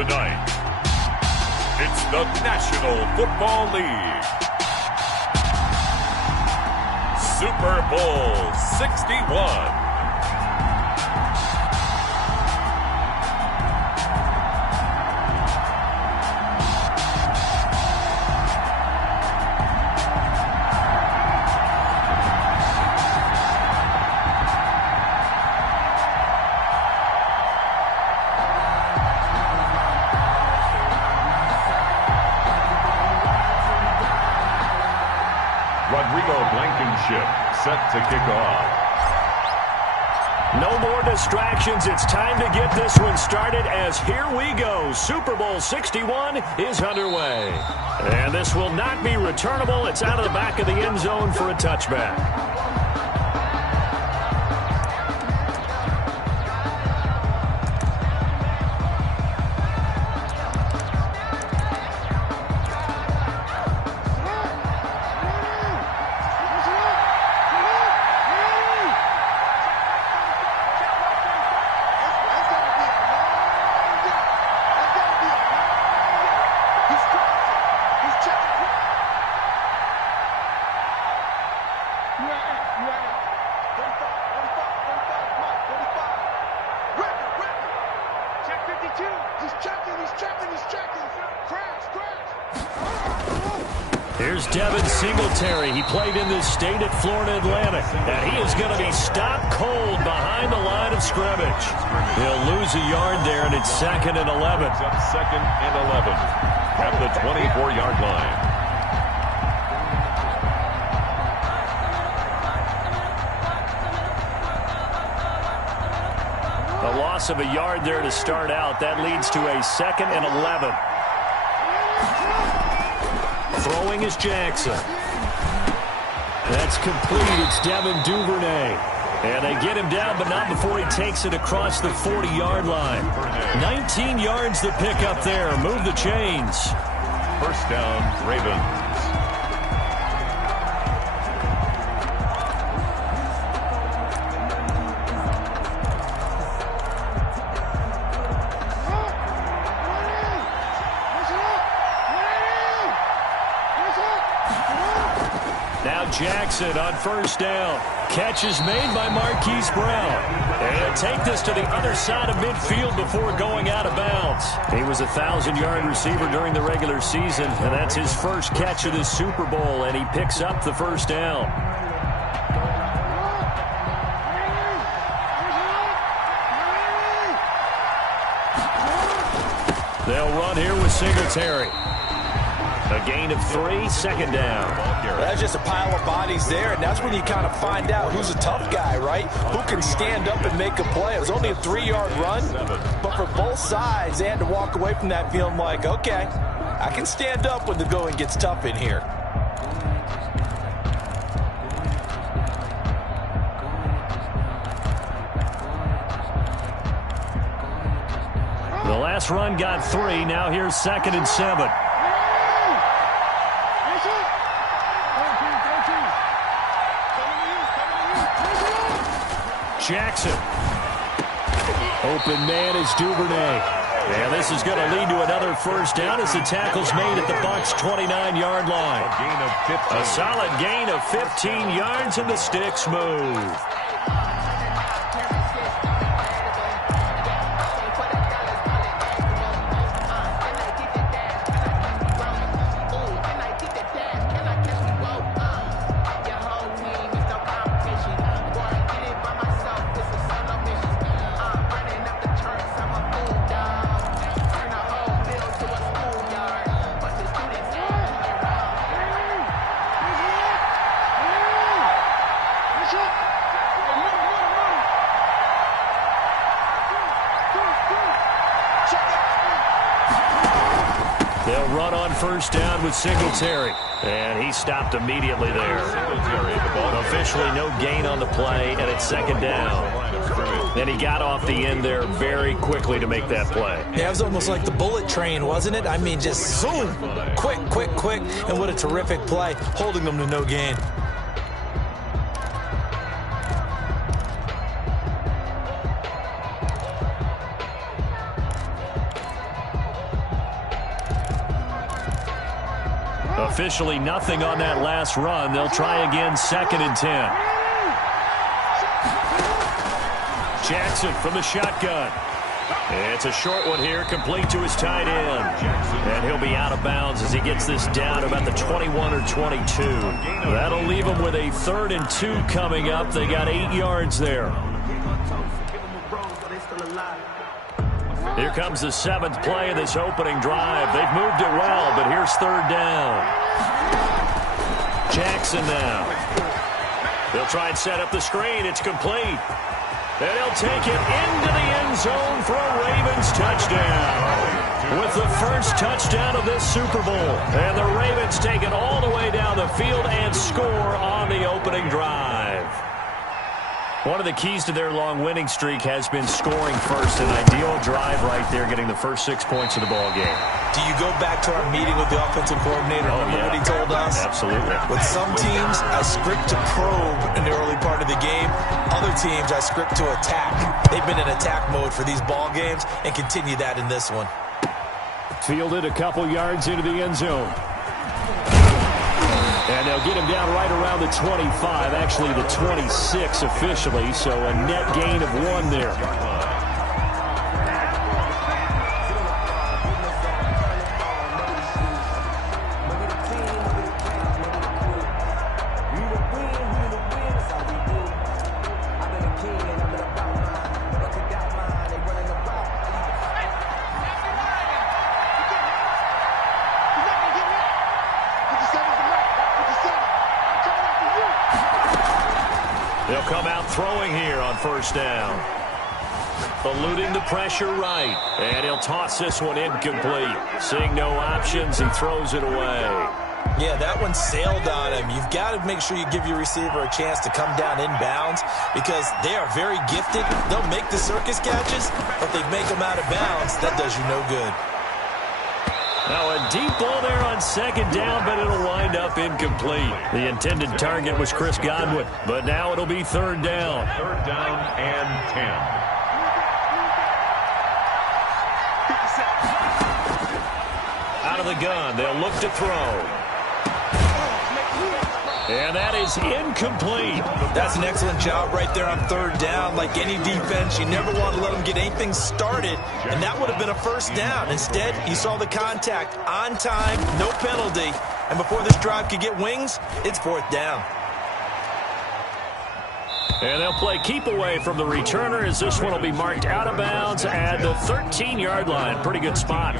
Tonight, it's the National Football League Super Bowl 61. Set to kick off. No more distractions. It's time to get this one started as here we go. Super Bowl 61 is underway. And this will not be returnable. It's out of the back of the end zone for a touchback. Here's Devin Singletary. He played in this state at Florida Atlantic. And he is going to be stopped cold behind the line of scrimmage. He'll lose a yard there, and it's 2nd and 11. It's up 2nd and 11 at the 24-yard line. A loss of a yard there to start out. That leads to a 2nd and 11. Throwing is Jackson. That's complete. It's Devin Duvernay. And they get him down, but not before he takes it across the 40-yard line. 19 yards to pick up there. Move the chains. First down, Ravens. Jackson on first down. Catch is made by Marquise Brown. And take this to the other side of midfield before going out of bounds. He was a 1,000-yard receiver during the regular season, and that's his first catch of the Super Bowl, and he picks up the first down. They'll run here with Singletary. A gain of 3, 2nd down. That's just a pile of bodies there, and that's when you kind of find out who's a tough guy, right? Who can stand up and make a play. It was only a 3-yard run, but for both sides, they had to walk away from that feeling like, okay, I can stand up when the going gets tough in here. The last run got 3. Now here's 2nd and 7. Jackson. Open man is Duvernay. And this is going to lead to another first down as the tackle's made at the Bucs' 29-yard line. A solid gain of 15 yards, and the sticks move. They'll run on first down with Singletary. And he stopped immediately there. Officially no gain on the play, and it's 2nd down. And he got off the end there very quickly to make that play. Yeah, it was almost like the bullet train, wasn't it? I mean, just zoom. Quick, quick, quick. And what a terrific play, holding them to no gain. Officially nothing on that last run. They'll try again, 2nd and 10. Jackson from the shotgun. It's a short one here, complete to his tight end. And he'll be out of bounds as he gets this down about the 21 or 22. That'll leave him with a 3rd and 2 coming up. They got 8 yards there. Here comes the 7th play of this opening drive. They've moved it well, but here's 3rd down. Jackson now. They'll try and set up the screen. It's complete. And he'll take it into the end zone for a Ravens touchdown. With the first touchdown of this Super Bowl. And the Ravens take it all the way down the field and score on the opening drive. One of the keys to their long winning streak has been scoring first. An ideal drive right there, getting the first 6 points of the ball game. Do you go back to our meeting with the offensive coordinator? Remember what he told us? Absolutely. With some teams, I script to probe in the early part of the game. Other teams, I script to attack. They've been in attack mode for these ball games and continue that in this one. Fielded a couple yards into the end zone. And they'll get him down right around the 25, actually the 26 officially, so a net gain of 1 there. They'll come out throwing here on 1st down. Eluding the pressure right. And he'll toss this one incomplete. Seeing no options, he throws it away. Yeah, that one sailed on him. You've got to make sure you give your receiver a chance to come down inbounds because they are very gifted. They'll make the circus catches, but they make them out of bounds. That does you no good. Now a deep ball there on 2nd down, but it'll wind up incomplete. The intended target was Chris Godwin, but now it'll be 3rd down. 3rd down and 10. Out of the gun, they'll look to throw. And that is incomplete. That's an excellent job right there on 3rd down. Like any defense, you never want to let them get anything started, and that would have been a 1st down. Instead, you saw the contact on time, no penalty, and before this drive could get wings, it's 4th down. And they'll play keep away from the returner as this one will be marked out of bounds at the 13-yard line. Pretty good spot.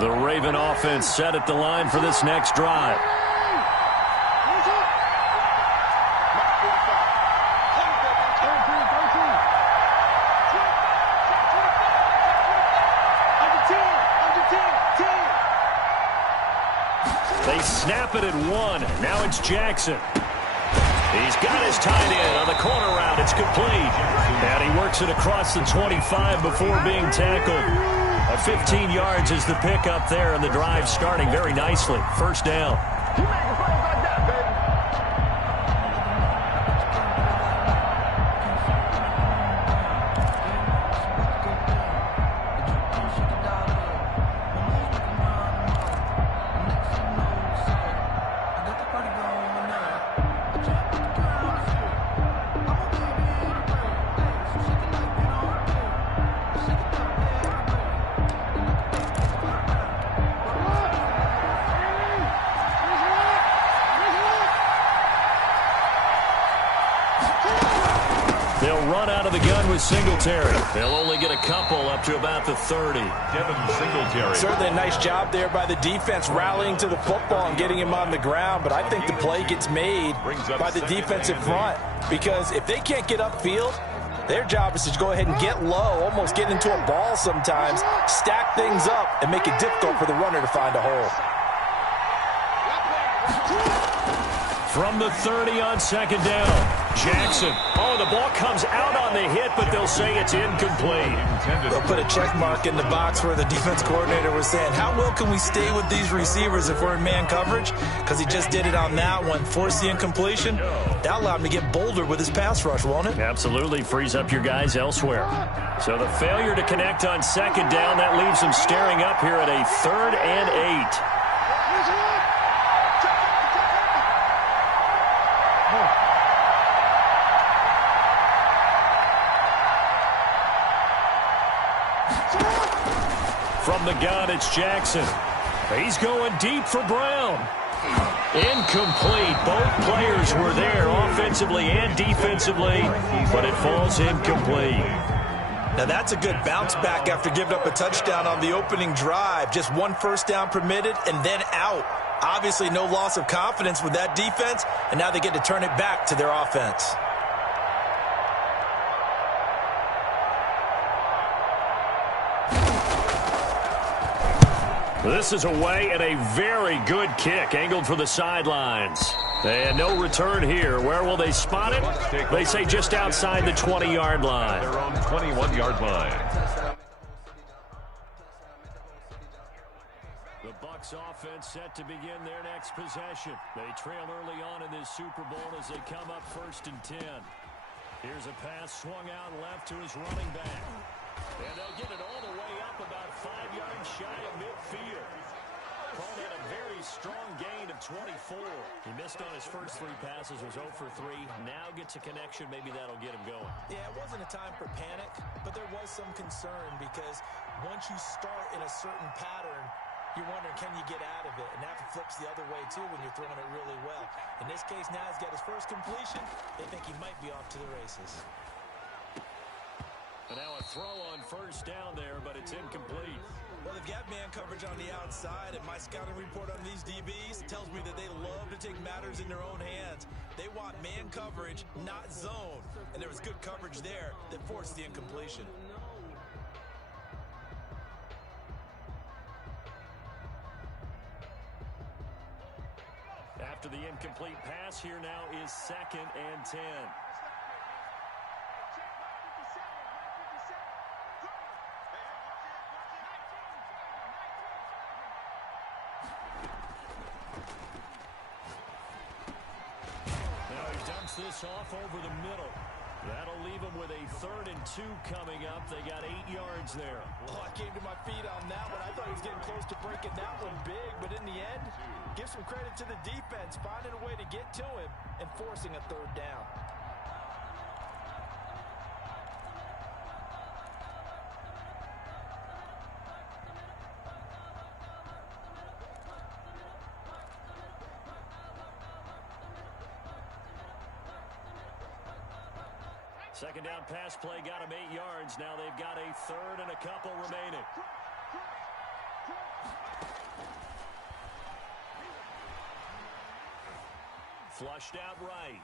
The Raven offense set at the line for this next drive. They snap it at 1. Now it's Jackson. He's got his tight end on the corner route. It's complete. And he works it across the 25 before being tackled. 15 yards is the pickup there, and the drive starting very nicely. 1st down. They'll run out of the gun with Singletary. They'll only get a couple up to about the 30. Devin Singletary. Certainly a nice job there by the defense rallying to the football and getting him on the ground, but I think the play gets made by the defensive front because if they can't get upfield, their job is to go ahead and get low, almost get into a ball sometimes, stack things up, and make it difficult for the runner to find a hole. From the 30 on 2nd down. Jackson. Oh, the ball comes out on the hit, but they'll say it's incomplete. They'll put a check mark in the box where the defense coordinator was saying, how well can we stay with these receivers if we're in man coverage? Because he just did it on that one, forced the incompletion. That allowed him to get bolder with his pass rush, won't it? Absolutely frees up your guys elsewhere. So the failure to connect on second down, that leaves them staring up here at a 3rd and 8. From the gun, it's Jackson. He's going deep for Brown. Incomplete. Both players were there offensively and defensively, but it falls incomplete. Now that's a good bounce back after giving up a touchdown on the opening drive. Just 1 first down permitted and then out. Obviously no loss of confidence with that defense, and now they get to turn it back to their offense. This is away and a very good kick angled for the sidelines. And no return here. Where will they spot it? They say just outside the 20-yard line. Their own 21-yard line. The Bucs offense set to begin their next possession. They trail early on in this Super Bowl as they come up 1st and 10. Here's a pass swung out left to his running back. And they'll get it all the way up about 5 yards shy of midfield. Called that a very strong gain of 24. He missed on his first 3 passes, was 0 for 3. Now gets a connection. Maybe that'll get him going. Yeah, it wasn't a time for panic, but there was some concern because once you start in a certain pattern, you're wondering, can you get out of it? And that flips the other way, too, when you're throwing it really well. In this case, now he's got his first completion. They think he might be off to the races. And now a throw on first down there, but it's incomplete. Well, they've got man coverage on the outside, and my scouting report on these DBs tells me that they love to take matters in their own hands. They want man coverage, not zone. And there was good coverage there that forced the incompletion. After the incomplete pass, here now is 2nd and 10. This off over the middle. That'll leave them with a 3rd and 2 coming up. They got 8 yards there. Oh, I came to my feet on that one. I thought he was getting close to breaking that one big, but in the end, give some credit to the defense, finding a way to get to him and forcing a 3rd down. Second down pass play got him 8 yards. Now they've got a 3rd and a couple remaining. Flushed out right.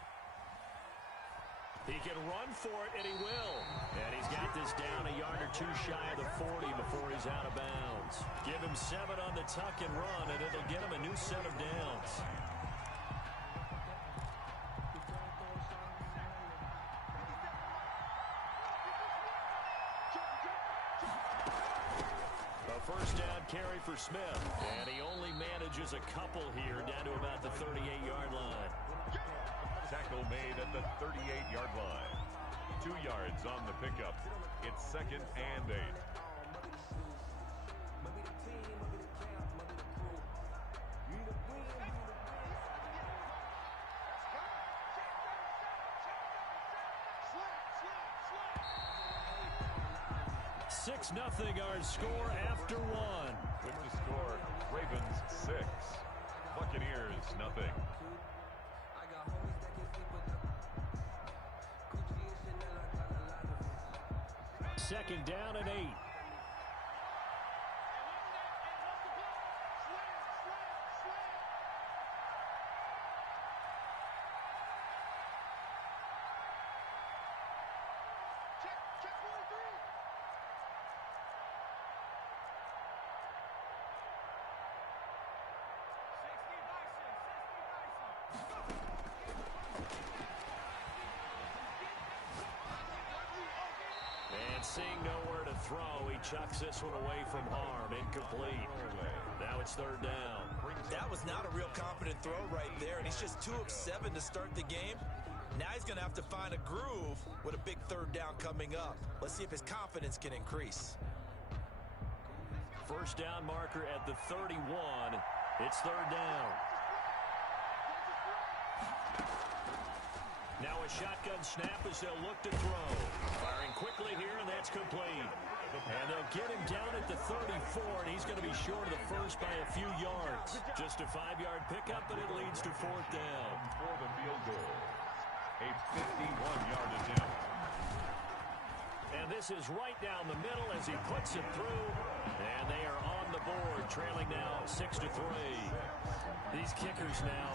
He can run for it, and he will. And he's got this down a yard or 2 shy of the 40 before he's out of bounds. Give him 7 on the tuck and run, and it'll get him a new set of downs. First down carry for Smith. And he only manages a couple here down to about the 38-yard line. Tackle made at the 38-yard line. 2 yards on the pickup. It's 2nd and 8. Nothing our score after 1. With the score, Ravens 6, Buccaneers nothing. Second down and 8. And seeing nowhere to throw, he chucks this one away from harm. Incomplete. Now it's third down. That was not a real confident throw right there, and he's just 2 of 7 to start the game. Now he's going to have to find a groove with a big third down coming up. Let's see if his confidence can increase. First down marker at the 31. It's third down. Now a shotgun snap as they'll look to throw. Firing quickly here, and that's complete. And they'll get him down at the 34, and he's going to be short of the first by a few yards. Just a 5-yard pickup, but it leads to fourth down. For the field goal, a 51-yard attempt. And this is right down the middle as he puts it through. And they are on the board, trailing now 6-3. These kickers now,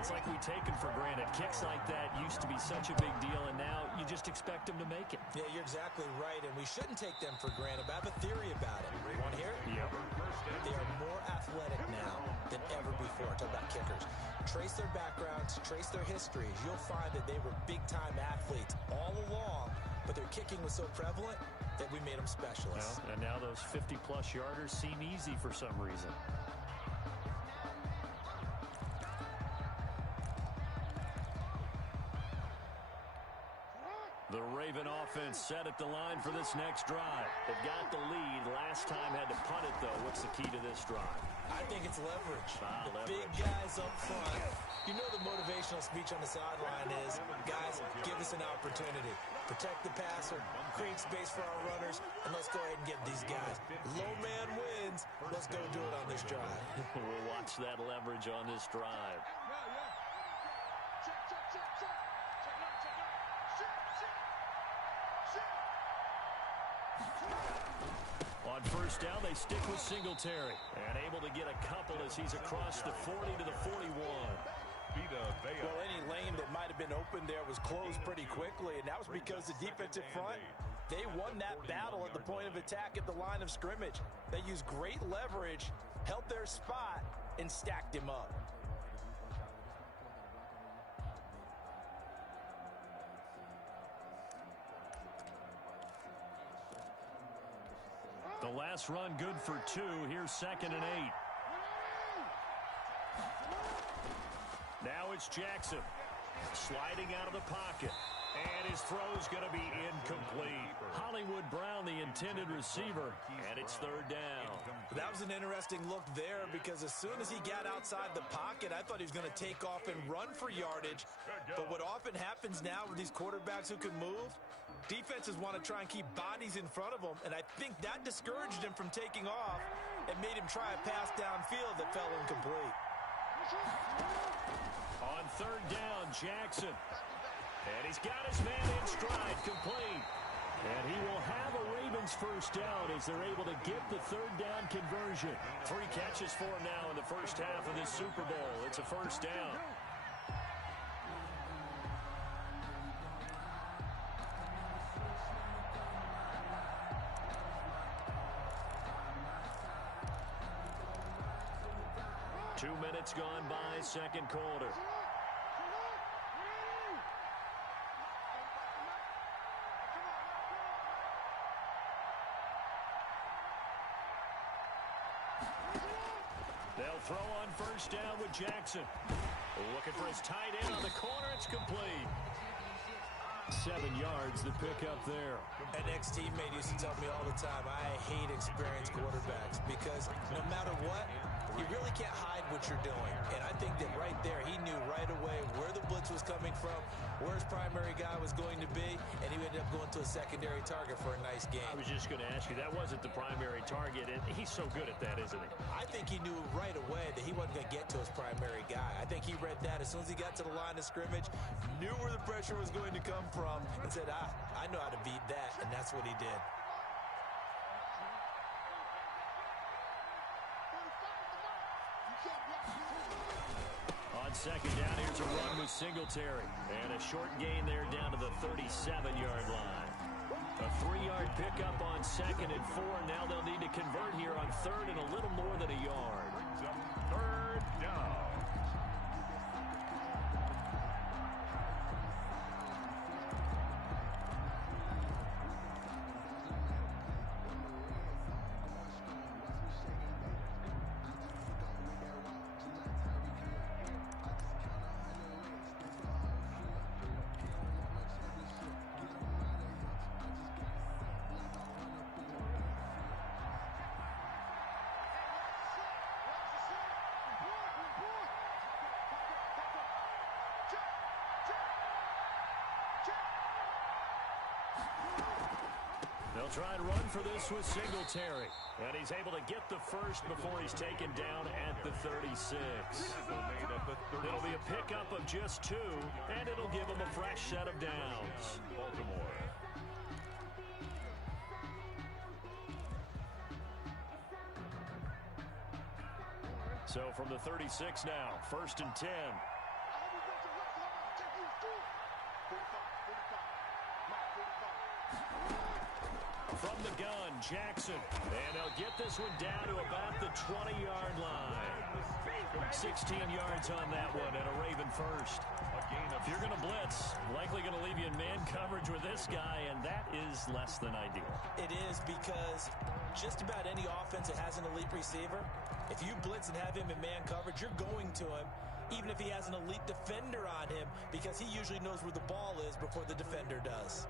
it's like we take them for granted. Kicks like that used to be such a big deal, and now you just expect them to make it. Yeah, you're exactly right, and we shouldn't take them for granted, but I have a theory about it. You want to hear it? Yep. They are more athletic now than ever before. Talk about kickers. Trace their backgrounds, trace their histories. You'll find that they were big-time athletes all along, but their kicking was so prevalent that we made them specialists. Well, and now those 50-plus yarders seem easy for some reason. The Raven offense set at the line for this next drive. They've got the lead. Last time had to punt it, though. What's the key to this drive? I think it's leverage. Leverage. Big guys up front. You know the motivational speech on the sideline is, guys, give us an opportunity. Protect the passer, create space for our runners, and let's go ahead and get these guys. Low man wins. Let's go do it on this drive. We'll watch that leverage on this drive. On first down, they stick with Singletary. And able to get a couple as he's across the 40 to the 41. Well, any lane that might have been open there was closed pretty quickly, and that was because the defensive front, they won that battle at the point of attack at the line of scrimmage. They used great leverage, held their spot, and stacked him up. The last run good for 2. Here's 2nd and 8. Now it's Jackson sliding out of the pocket. And his throw's going to be incomplete. Hollywood Brown, the intended receiver, and it's third down. That was an interesting look there because as soon as he got outside the pocket, I thought he was going to take off and run for yardage. But what often happens now with these quarterbacks who can move, defenses want to try and keep bodies in front of them, and I think that discouraged him from taking off and made him try a pass downfield that fell incomplete. On third down, Jackson. And he's got his man in stride, complete. And he will have a Ravens first down as they're able to get the third down conversion. 3 catches for him now in the first half of this Super Bowl. It's a first down. Two minutes gone by, second quarter. They'll throw on first down with Jackson. Looking for his tight end in the corner. It's complete. 7 yards, the pickup there. An ex-teammate used to tell me all the time, I hate experienced quarterbacks because no matter what, you really can't hide what you're doing. And I think that right there, he knew right away where the blitz was coming from, where his primary guy was going to be, and he ended up going to a secondary target for a nice game. I was just going to ask you, that wasn't the primary target, and he's so good at that, isn't he? I think he knew right away that he wasn't going to get to his primary guy. I think he read that as soon as he got to the line of scrimmage, knew where the pressure was going to come from, and said, I know how to beat that, and that's what he did. On second down, here's a run with Singletary. And a short gain there down to the 37-yard line. A 3-yard pickup on 2nd and 4. Now they'll need to convert here on 3rd and a little more than a yard. Third down. They'll try and run for this with Singletary. And he's able to get the first before he's taken down at the 36. It'll be a pickup of just 2, and it'll give him a fresh set of downs. Baltimore. So from the 36 now, 1st and 10. From the gun, Jackson. And they'll get this one down to about the 20-yard line. 16 yards on that one and a Raven first. If you're going to blitz, likely going to leave you in man coverage with this guy, and that is less than ideal. It is, because just about any offense that has an elite receiver, if you blitz and have him in man coverage, you're going to him, even if he has an elite defender on him, because he usually knows where the ball is before the defender does.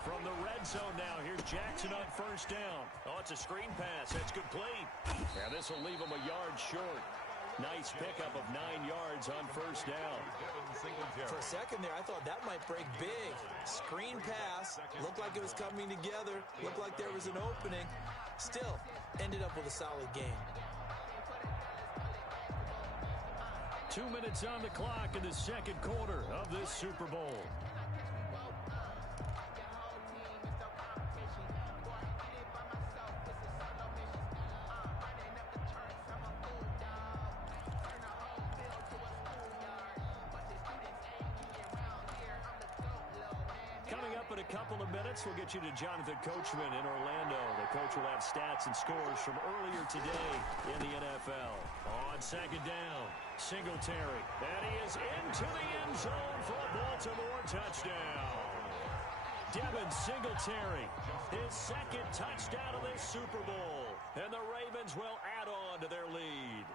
From the red zone now, here's Jackson on 1st down. Oh, it's a screen pass. That's complete. And this will leave him a yard short. Nice pickup of 9 yards on 1st down. For a second there, I thought that might break big. Screen pass. Looked like it was coming together. Looked like there was an opening. Still, ended up with a solid game. 2 minutes on the clock in the 2nd quarter of this Super Bowl. In a couple of minutes, we'll get you to Jonathan Coachman in Orlando. The coach will have stats and scores from earlier today in the NFL. On 2nd down, Singletary. And he is into the end zone for a Baltimore touchdown. Devin Singletary, his 2nd touchdown of this Super Bowl. And the Ravens will add on to their lead.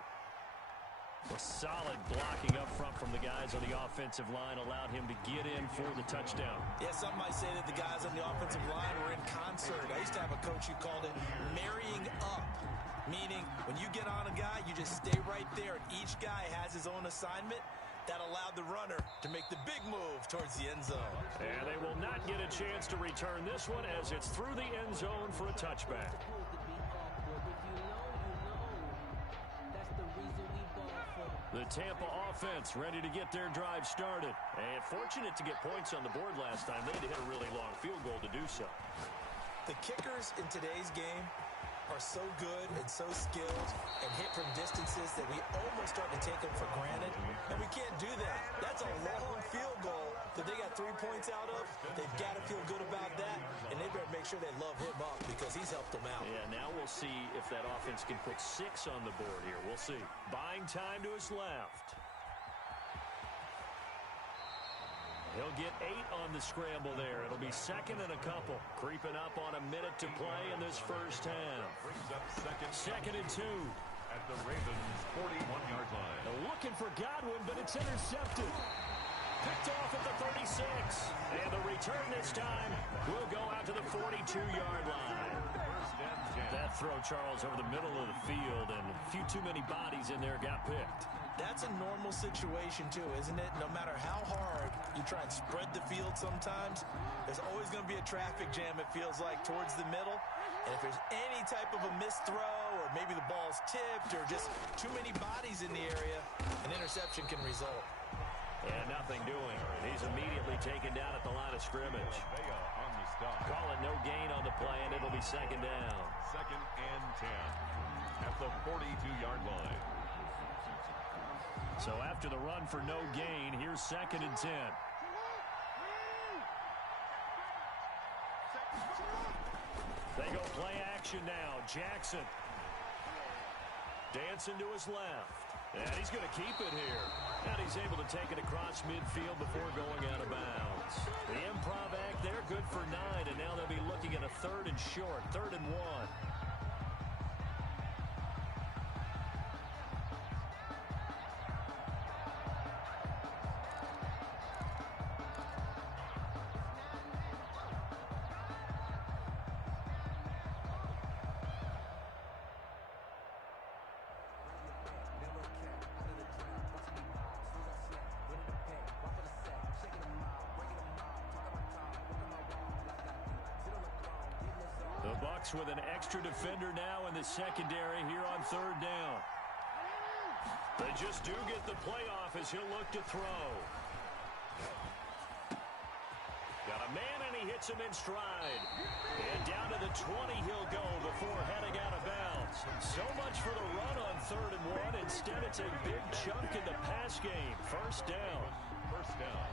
A solid blocking up front from the guys on the offensive line allowed him to get in for the touchdown. Yeah, some might say that the guys on the offensive line were in concert. I used to have a coach who called it marrying up, meaning when you get on a guy, you just stay right there. Each guy has his own assignment. That allowed the runner to make the big move towards the end zone. And they will not get a chance to return this one as it's through the end zone for a touchback. The Tampa offense ready to get their drive started. And fortunate to get points on the board last time. They had to hit a really long field goal to do so. The kickers in today's game are so good and so skilled and hit from distances that we almost start to take them for granted. And we can't do that. That's a long field goal that they got 3 points out of. They've got to feel good about that, and they better make sure they love him up because he's helped them out. Yeah, now we'll see if that offense can put 6 on the board here. We'll see. Buying time to his left. He'll get 8 on the scramble there. It'll be 2nd and a couple. Creeping up on a minute to play in this first half. Brings up 2nd and 2. At the Ravens' 41-yard line. They're looking for Godwin, but it's intercepted. Picked off at the 36. And the return this time will go out to the 42-yard line. That throw, Charles, over the middle of the field, and a few too many bodies in there got picked. That's a normal situation, too, isn't it? No matter how hard you try and spread the field sometimes, there's always going to be a traffic jam, it feels like, towards the middle. And if there's any type of a missed throw or maybe the ball's tipped or just too many bodies in the area, an interception can result. And nothing doing. He's immediately taken down at the line of scrimmage. On the stop. Call it no gain on the play, and it'll be 2nd down. 2nd and 10 at the 42-yard line. So after the run for no gain, here's 2nd and 10. They go play action now. Jackson dancing to his left. And he's going to keep it here. And he's able to take it across midfield before going out of bounds. The improv act there, good for 9. And now they'll be looking at a 3rd and short, 3rd and 1. Bucs with an extra defender now in the secondary here on third down. They just do get the playoff as he'll look to throw. Got a man, and he hits him in stride. And down to the 20 he'll go before heading out of bounds. So much for the run on 3rd and 1. Instead, it's a big chunk in the pass game. First down. First down.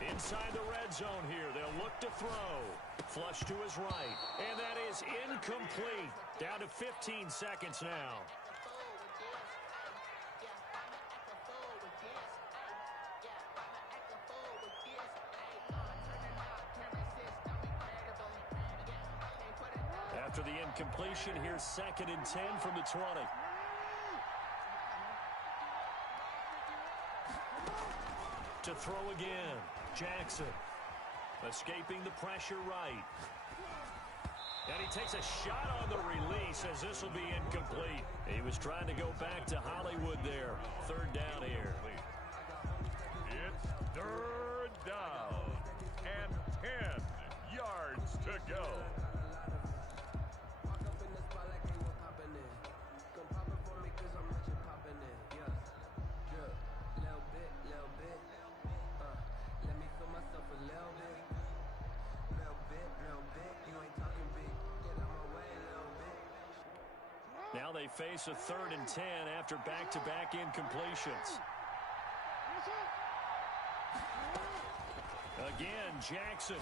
Inside the red zone here, they'll look to throw. Flush to his right, and that is incomplete. Down to 15 seconds now. After the incompletion, here's 2nd and 10 from the 20. To throw again, Jackson. Escaping the pressure right. And he takes a shot on the release as this will be incomplete. He was trying to go back to Hollywood there. 3rd down here. It's 3rd down and 10 yards to go. Now they face a 3rd and 10 after back-to-back incompletions. Again, Jackson.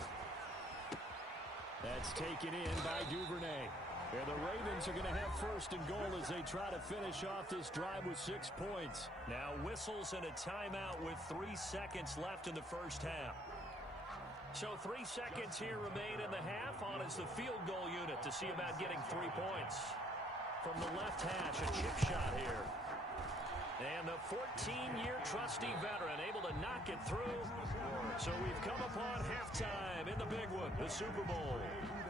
That's taken in by Duvernay. And the Ravens are going to have 1st and goal as they try to finish off this drive with 6 points. Now whistles and a timeout with 3 seconds left in the first half. So 3 seconds here remain in the half. On is the field goal unit to see about getting 3 points. From the left hash, a chip shot here. And the 14-year trusty veteran able to knock it through. So we've come upon halftime in the big one, the Super Bowl.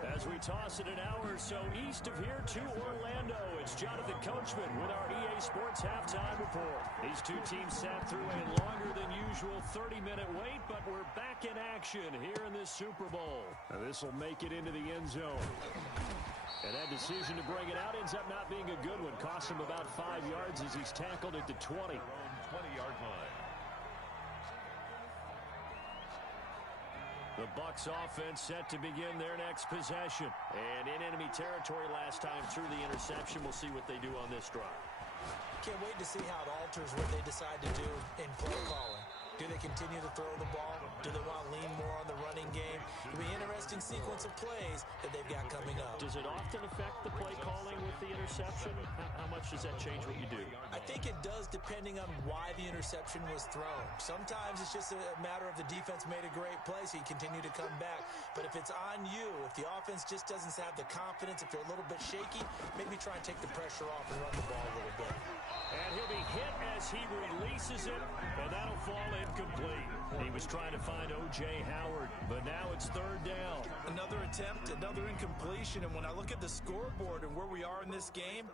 As we toss it an hour or so east of here to Orlando, it's Jonathan Coachman with our EA Sports Halftime Report. These two teams sat through a longer than usual 30-minute wait, but we're back in action here in this Super Bowl. Now this will make it into the end zone. And that decision to bring it out ends up not being a good one. Cost him about 5 yards as he's tackled at the 20. 20-yard line. The Bucs offense set to begin their next possession. And in enemy territory last time through the interception. We'll see what they do on this drive. Can't wait to see how it alters what they decide to do in play calling. Do they continue to throw the ball? Do they want to lean more on the running game? It'll be an interesting sequence of plays that they've got coming up. Does it often affect the play calling with the interception? How much does that change what you do? I think it does depending on why the interception was thrown. Sometimes it's just a matter of the defense made a great play, so you continue to come back. But if it's on you, if the offense just doesn't have the confidence, if they're a little bit shaky, maybe try and take the pressure off and run the ball a little bit. And he'll be hit as he releases it, and that'll fall incomplete. He was trying to find O.J. Howard, but now it's 3rd down. Another attempt, another incompletion, and when I look at the scoreboard and where we are in this game,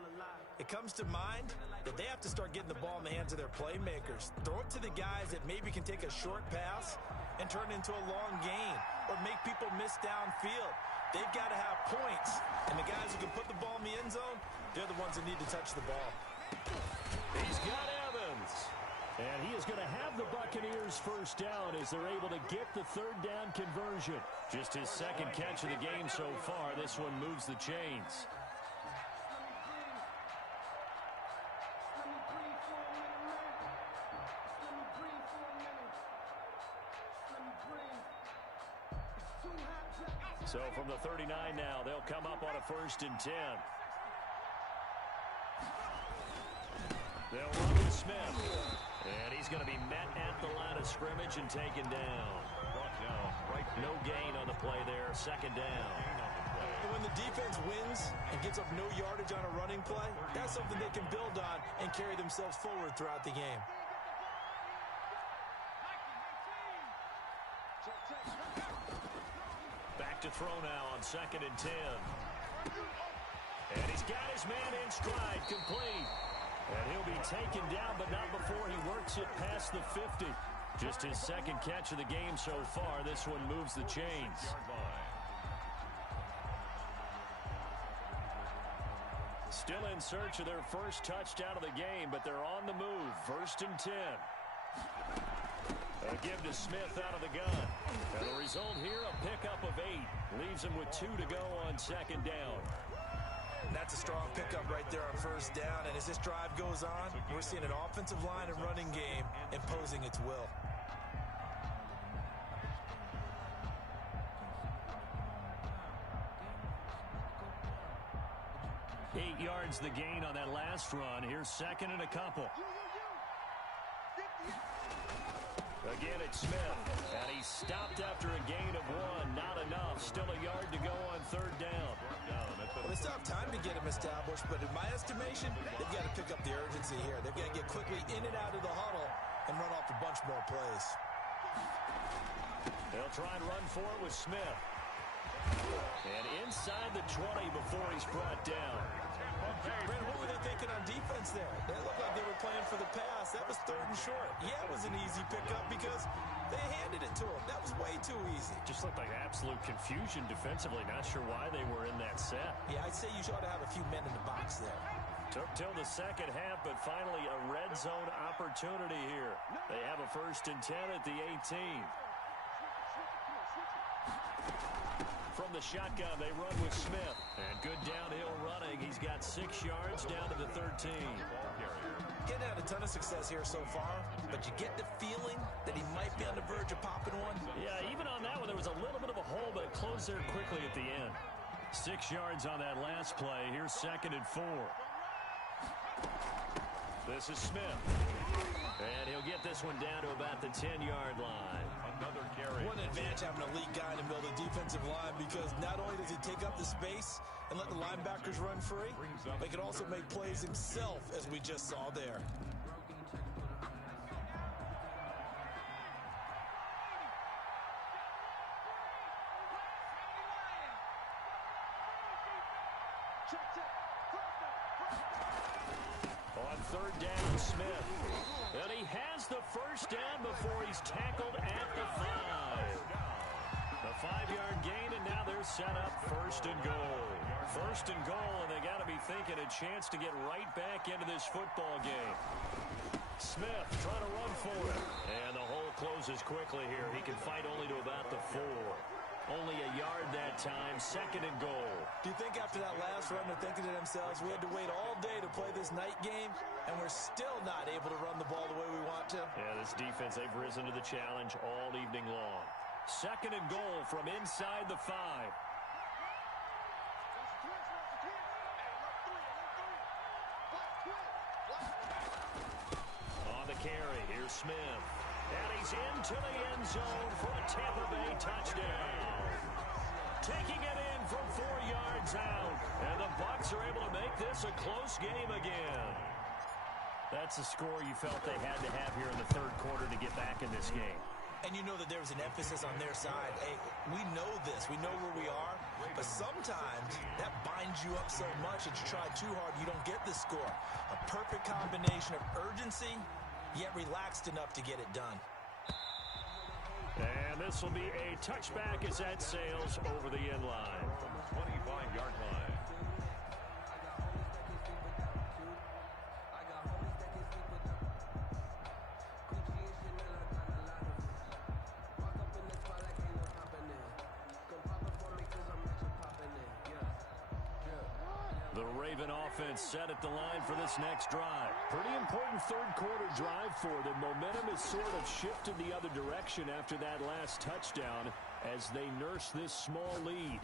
it comes to mind that they have to start getting the ball in the hands of their playmakers. Throw it to the guys that maybe can take a short pass and turn it into a long gain or make people miss downfield. They've got to have points, and the guys who can put the ball in the end zone, they're the ones that need to touch the ball. He's got Evans. And he is going to have the Buccaneers 1st down as they're able to get the 3rd down conversion. Just his 2nd catch of the game so far. This one moves the chains. So from the 39 now, they'll come up on a 1st and 10. They'll run with Smith. And he's going to be met at the line of scrimmage and taken down. Brought down right. No gain on the play there. 2nd down. When the defense wins runs and gives up no yardage on a running play, that's something they can build on and carry themselves forward throughout the game. Back to throw now on 2nd and 10. And he's got his man in stride, complete. And he'll be taken down, but not before he works it past the 50. Just his second catch of the game so far. This one moves the chains. Still in search of their first touchdown of the game, but they're on the move. 1st and 10. A give to Smith out of the gun. And the result here, a pickup of 8. Leaves him with 2 to go on 2nd down. That's a strong pickup right there on 1st down. And as this drive goes on, we're seeing an offensive line and running game imposing its will. Eight yards the gain on that last run. Here's 2nd and a couple. Again, it's Smith. And he's stopped after a gain of 1. Not enough. Still a yard to go on 3rd down. Well, they still have time to get him established, but in my estimation, they've got to pick up the urgency here. They've got to get quickly in and out of the huddle and run off a bunch more plays. They'll try and run for it with Smith. And inside the 20 before he's brought down. Brent, what were they thinking on defense there? They looked like they were playing for the pass. That was 3rd and short. Yeah, it was an easy pickup because they handed it to him. That was way too easy. Just looked like absolute confusion defensively. Not sure why they were in that set. Yeah, I'd say you ought to have a few men in the box there. Took till the 2nd half, but finally a red zone opportunity here. They have a 1st and 10 at the 18. From the shotgun, they run with Smith. And good downhill running. He's got 6 yards down to the 13. Getting had a ton of success here so far, but you get the feeling that he might be on the verge of popping one. Yeah, even on that one, there was a little bit of a hole, but it closed there quickly at the end. 6 yards on that last play. Here's 2nd and 4. This is Smith. And he'll get this one down to about the 10-yard line. Another carry. One advantage having an elite guy in the middle of the defensive line because not only does he take up the space and let the linebackers run free, but he can also make plays himself, as we just saw there. On 3rd down, Smith. And he has the 1st down before he's tackled at the 5. The 5-yard gain, and now they're set up 1st and goal. 1st and goal, and they got to be thinking a chance to get right back into this football game. Smith trying to run for it. And the hole closes quickly here. He can fight only to about the 4. Only a yard that time, 2nd and goal. Do you think after that last run they're thinking to themselves, we had to wait all day to play this night game, and we're still not able to run the ball the way we want to? Yeah, this defense, they've risen to the challenge all evening long. 2nd and goal from inside the 5. On the carry, here's Smith. And he's into the end zone for a Tampa Bay touchdown. Taking it in from 4 yards out. And the Bucs are able to make this a close game again. That's a score you felt they had to have here in the 3rd quarter to get back in this game. And you know that there was an emphasis on their side. Hey, we know this. We know where we are. But sometimes that binds you up so much that you try too hard, you don't get the score. A perfect combination of urgency, yet relaxed enough to get it done. And this will be a touchback as that sails over the end line. 25-yard line. The Raven offense set at the line for this next drive. Pretty important 3rd quarter drive for them. Momentum has sort of shifted the other direction after that last touchdown as they nurse this small lead.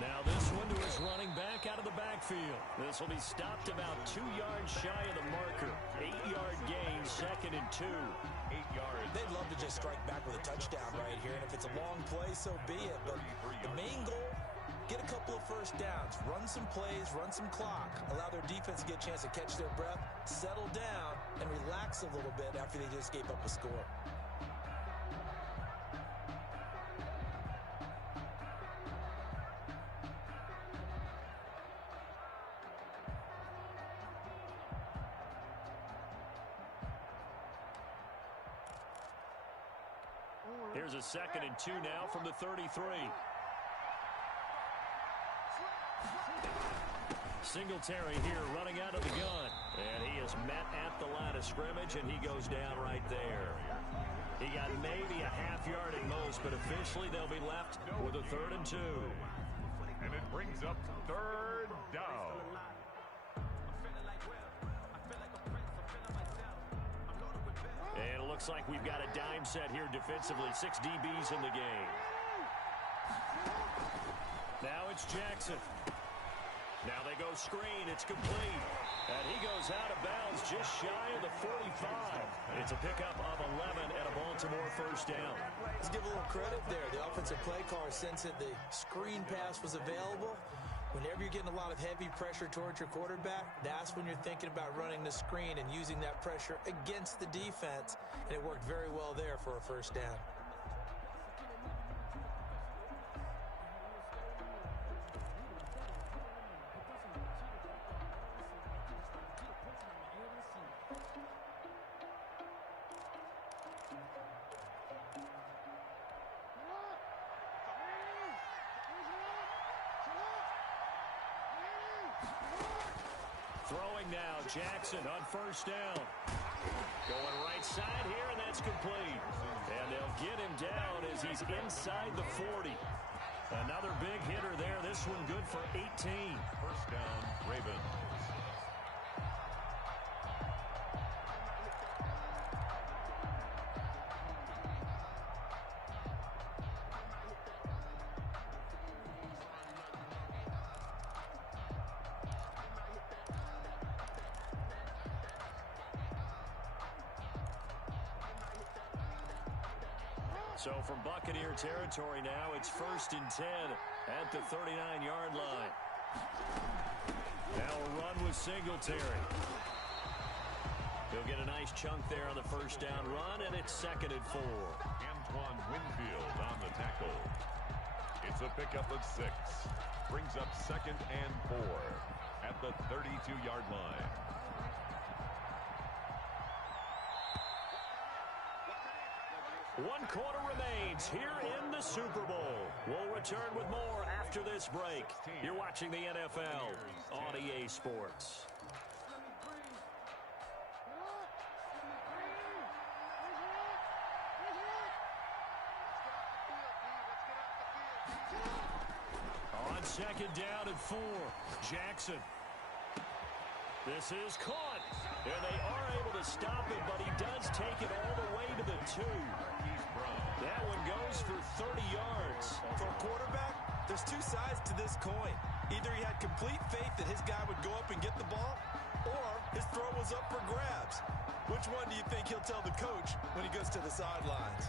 Now this one to his running back out of the backfield. This will be stopped about 2 yards shy of the marker. 8-yard gain, 2nd and 2. 8 yards. They'd love to just strike back with a touchdown right here. And if it's a long play, so be it. But the main goal, get a couple of first downs, run some plays, run some clock, allow their defense to get a chance to catch their breath, settle down, and relax a little bit after they just gave up a score. Here's a 2nd and 2 now from the 33. Singletary here running out of the gun. And he is met at the line of scrimmage, and he goes down right there. He got maybe a half-yard at most, but officially they'll be left with a 3rd and 2. And it brings up 3rd down. And it looks like we've got a dime set here defensively. 6 DBs in the game. Now it's Jackson. Now they go screen. It's complete. And he goes out of bounds just shy of the 45. It's a pickup of 11 and a Baltimore 1st down. Let's give a little credit there. The offensive play caller sensed that the screen pass was available. Whenever you're getting a lot of heavy pressure towards your quarterback, that's when you're thinking about running the screen and using that pressure against the defense. And it worked very well there for a 1st down. Throwing now, Jackson on 1st down. Going right side here, and that's complete. And they'll get him down as he's inside the 40. Another big hitter there. This one good for 18. 1st down, Ravens. So from Buccaneer territory now, it's 1st and 10 at the 39-yard line. Now a run with Singletary. He'll get a nice chunk there on the 1st down run, and it's 2nd and 4. Antoine Winfield on the tackle. It's a pickup of 6. Brings up 2nd and 4 at the 32-yard line. One quarter remains here in the Super Bowl. We'll return with more after this break. You're watching the NFL on EA Sports. On 2nd down and 4, Jackson. This is caught, and they are able to stop it, but he does take it all the way to the 2. That one goes for 30 yards. For a quarterback, there's 2 sides to this coin. Either he had complete faith that his guy would go up and get the ball, or his throw was up for grabs. Which one do you think he'll tell the coach when he goes to the sidelines?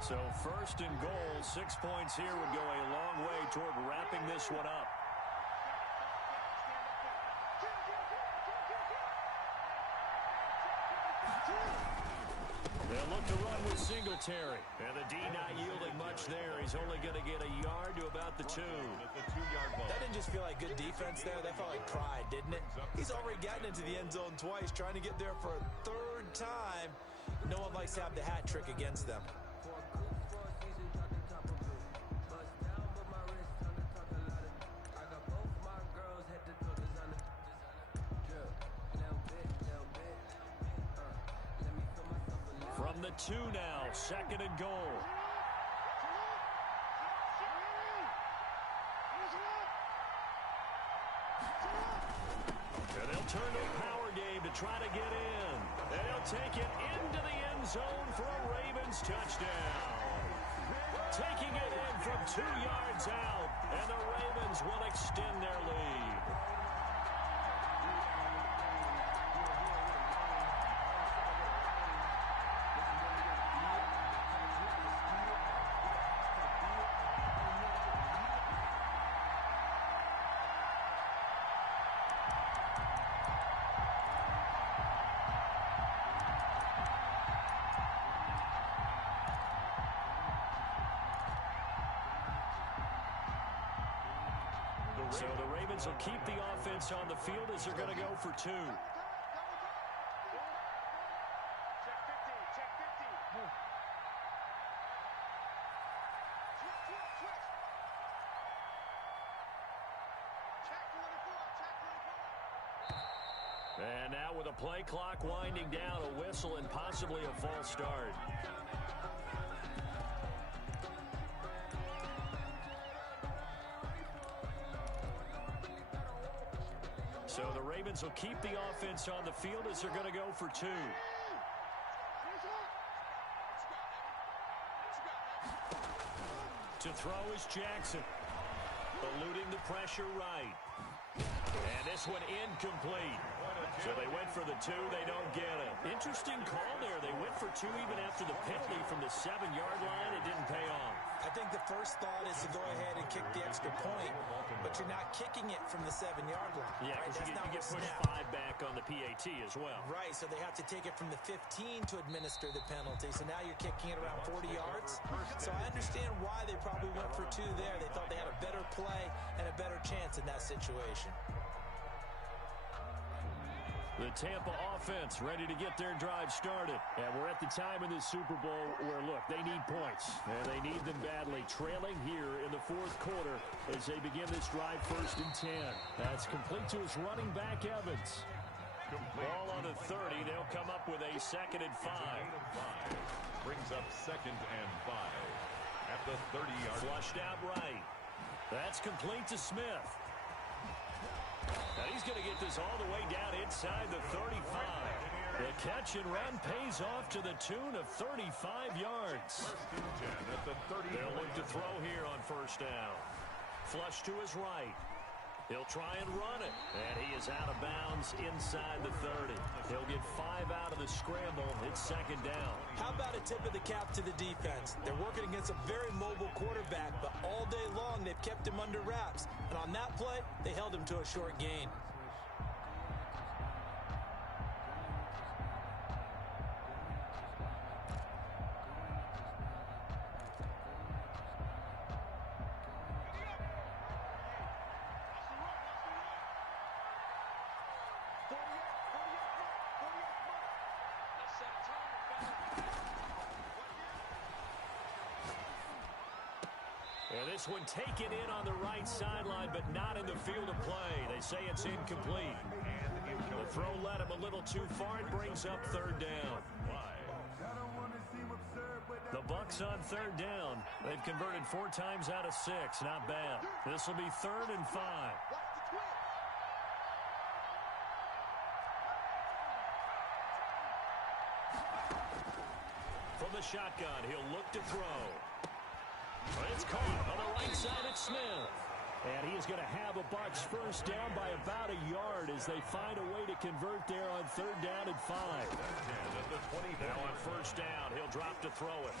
So 1st and goal, 6 points here would go a long way toward wrapping this one up. They'll look to run with Singletary. And the D not yielding much there. He's only going to get a yard to about the 2. That didn't just feel like good defense there. That felt like pride, didn't it? He's already gotten into the end zone twice, trying to get there for a 3rd time. No one likes to have the hat trick against them. From the 2 now, 2nd and goal. And they'll turn to a power game to try to get in. And they'll take it into the end zone for a Ravens touchdown. Taking it in from 2 yards out, and the Ravens will extend their lead. So the Ravens will keep the offense on the field as they're going to go for 2. And now with a play clock winding down, a whistle and possibly a false start. So the Ravens will keep the offense on the field as they're going to go for 2. To throw is Jackson. Eluding the pressure right. And this one incomplete. So they went for the 2. They don't get it. Interesting call there. They went for 2 even after the penalty from the 7-yard line. It didn't pay off. I think the first thought is to go ahead and kick the extra point, but you're not kicking it from the 7-yard line. Yeah, right? you get pushed 5 back on the PAT as well. Right, so they have to take it from the 15 to administer the penalty. So now you're kicking it around 40 yards. So I understand why they probably went for 2 there. They thought they had a better play and a better chance in that situation. The Tampa offense ready to get their drive started. And we're at the time in the Super Bowl where, look, they need points. And they need them badly. Trailing here in the 4th quarter as they begin this drive 1st and 10. That's complete to his running back, Evans. Ball on the 30. They'll come up with a 2nd and 5. Brings up 2nd and 5 at the 30-yard. Flushed out right. That's complete to Smith. Now he's going to get this all the way down inside the 35. The catch and run pays off to the tune of 35 yards. They'll look to throw here on 1st down. Flush to his right. He'll try and run it. And he is out of bounds inside the 30. He'll get 5 out of the scramble. It's 2nd down. How about a tip of the cap to the defense? They're working against a very mobile quarterback, but all day long they've kept him under wraps. And on that play, they held him to a short gain. And this one taken in on the right sideline, but not in the field of play. They say it's incomplete. The throw led him a little too far. It brings up 3rd down. The Bucs on 3rd down. They've converted 4 times out of 6. Not bad. This will be 3rd and 5. From the shotgun, he'll look to throw. It's caught on the right side at Smith. And he is going to have a Bucs 1st down by about a yard as they find a way to convert there on 3rd down and 5. Now on 1st down, he'll drop to throw it.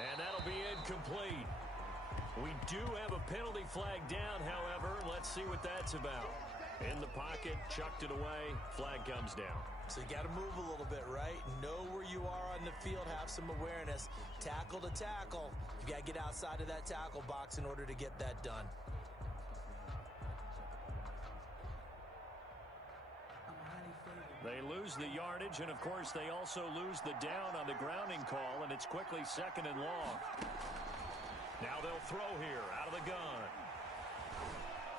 And that'll be incomplete. We do have a penalty flag down, however. Let's see what that's about. In the pocket, chucked it away, flag comes down. So you got to move a little bit, right? Know where you are on the field, have some awareness. Tackle to tackle. You got to get outside of that tackle box in order to get that done. They lose the yardage, and of course they also lose the down on the grounding call, and it's quickly 2nd and long. Now they'll throw here out of the gun.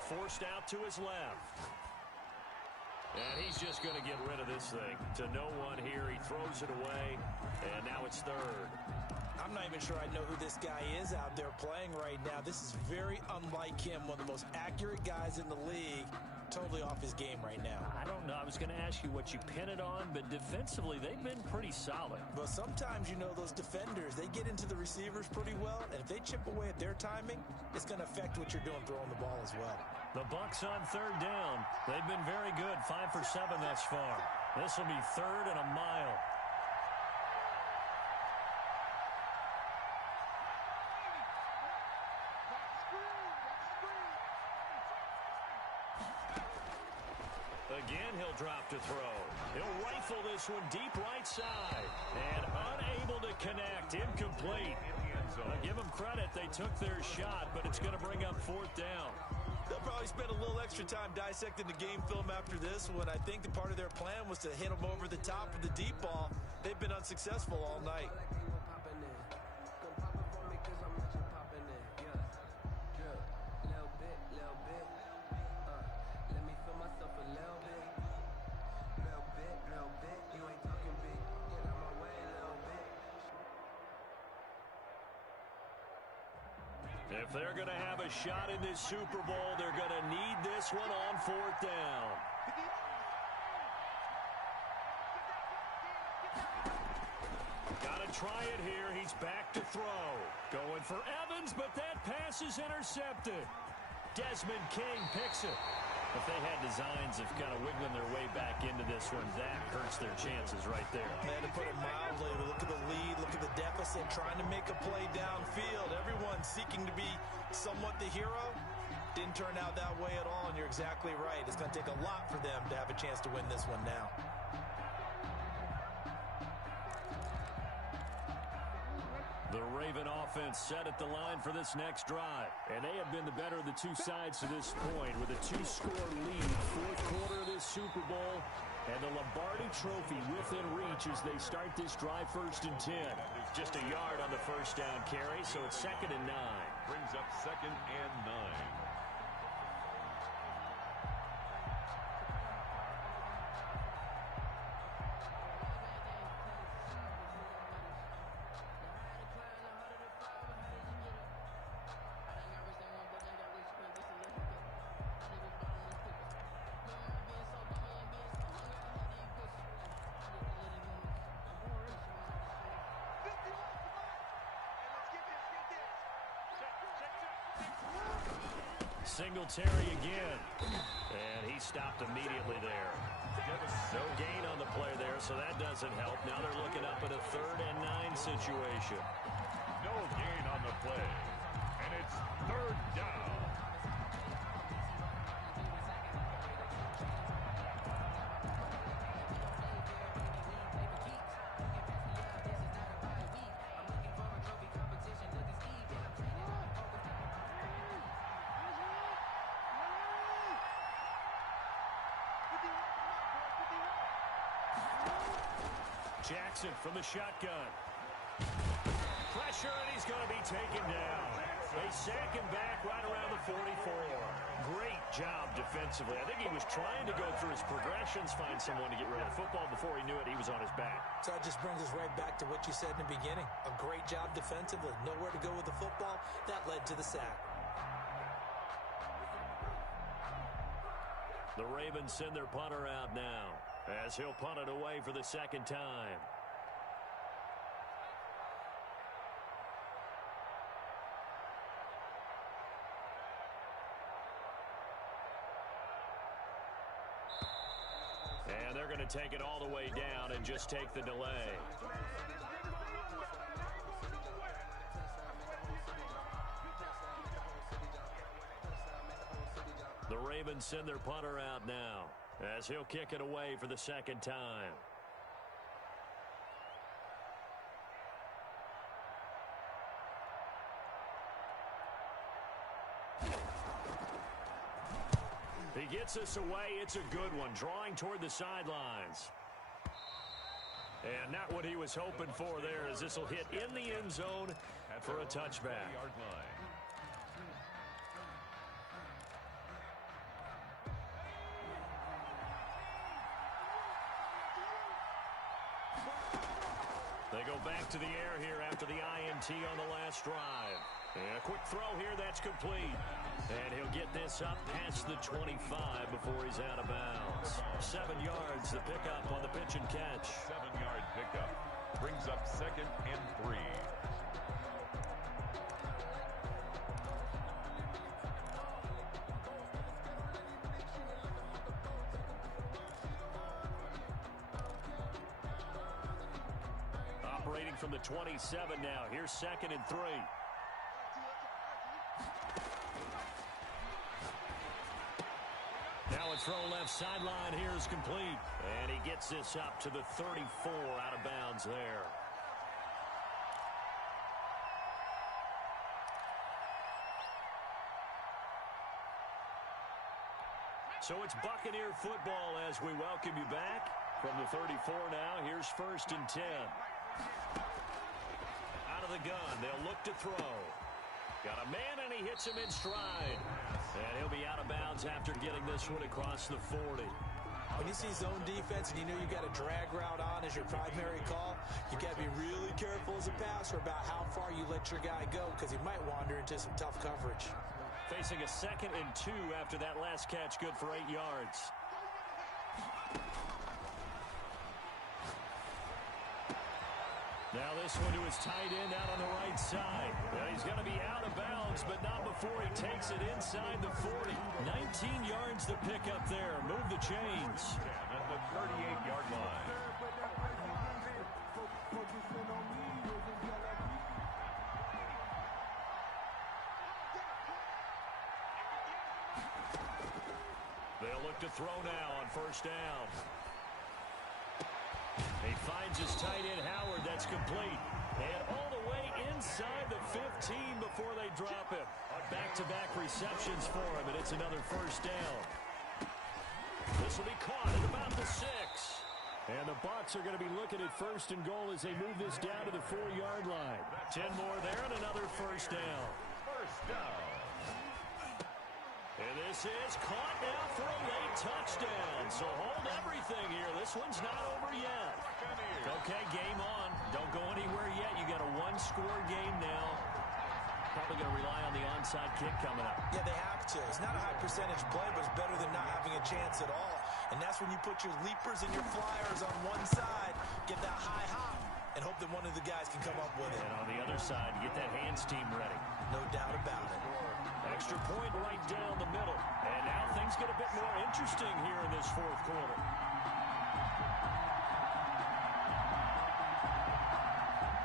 Forced out to his left. And he's just going to get rid of this thing. To no one here. He throws it away. And now it's 3rd. I'm not even sure I know who this guy is out there playing right now. This is very unlike him. One of the most accurate guys in the league. Totally off his game right now. I don't know. I was going to ask you what you pin it on, but defensively, they've been pretty solid. Well, sometimes, you know, those defenders, they get into the receivers pretty well, and if they chip away at their timing, it's going to affect what you're doing throwing the ball as well. The Bucs on 3rd down. They've been very good, 5 for 7 thus far. This will be 3rd and a mile. Again, he'll drop to throw. He'll rifle this one deep right side. And unable to connect. Incomplete. I'll give them credit. They took their shot, but it's going to bring up 4th down. They'll probably spend a little extra time dissecting the game film after this one. I think the part of their plan was to hit them over the top of the deep ball. They've been unsuccessful all night. If they're going to have a shot in this Super Bowl, they're going to need this one on 4th down. Got to try it here. He's back to throw. Going for Evans, but that pass is intercepted. Desmond King picks it. If they had designs of kind of wiggling their way back into this one, that hurts their chances right there. Man, to put it mildly, look at the lead, look at the deficit, trying to make a play downfield. Everyone seeking to be somewhat the hero. Didn't turn out that way at all, and you're exactly right. It's going to take a lot for them to have a chance to win this one now. The Raven offense set at the line for this next drive. And they have been the better of the two sides to this point with a 2-score lead. 4th quarter of this Super Bowl. And the Lombardi Trophy within reach as they start this drive 1st and 10. Just a yard on the 1st down carry, so it's 2nd and 9. Brings up 2nd and 9. Singletary again. And he stopped immediately there. No gain on the play there, so that doesn't help. Now they're looking up at a 3rd and 9 situation. No gain on the play. And it's 3rd down. Jackson from the shotgun. Pressure, and he's going to be taken down. They sack him back right around the 44. Great job defensively. I think he was trying to go through his progressions, find someone to get rid of the football. Before he knew it, he was on his back. So that just brings us right back to what you said in the beginning. A great job defensively. Nowhere to go with the football. That led to the sack. The Ravens send their punter out now as he'll punt it away for the 2nd time. And they're going to take it all the way down and just take the delay. The Ravens send their punter out now as he'll kick it away for the 2nd time. He gets us away. It's a good one. Drawing toward the sidelines. And not what he was hoping for there, as this will hit in the end zone for a touchback. They go back to the air here after the INT on the last drive. And a quick throw here, that's complete. And he'll get this up past the 25 before he's out of bounds. 7 yards, the pickup on the pitch and catch. 7-yard pickup. Brings up 2nd and 3. Operating from the 27 now. Here's 2nd and 3. Now a throw left sideline here is complete. And he gets this up to the 34 out of bounds there. So it's Buccaneer football as we welcome you back. From the 34 now, here's 1st and 10. Out of the gun, they'll look to throw. Got a man, and he hits him in stride. And he'll be out of bounds after getting this one across the 40. When you see zone defense and you know you got a drag route on as your primary call, you got to be really careful as a passer about how far you let your guy go because he might wander into some tough coverage. Facing a 2nd and 2 after that last catch, good for 8 yards. Now this one to his tight end out on the right side. Well, he's going to be out of bounds, but not before he takes it inside the 40. 19 yards to pick up there. Move the chains. At the 38-yard line. They'll look to throw now on 1st down. He finds his tight end, Howard. That's complete. And all the way inside the 15 before they drop him. Back-to-back receptions for him, and it's another 1st down. This will be caught at about the 6. And the Bucs are going to be looking at 1st and goal as they move this down to the 4-yard line. 10 more there and another 1st down. 1st down. And this is caught now for a late touchdown. So hold everything here. This one's not over yet. Okay, game on. Don't go anywhere yet. You got a 1-score game now. Probably going to rely on the onside kick coming up. Yeah, they have to. It's not a high percentage play, but it's better than not having a chance at all. And that's when you put your leapers and your flyers on one side, get that high hop, and hope that one of the guys can come up with it. And on the other side, get that hands team ready. No doubt about it. Extra point right down the middle. And now things get a bit more interesting here in this 4th quarter.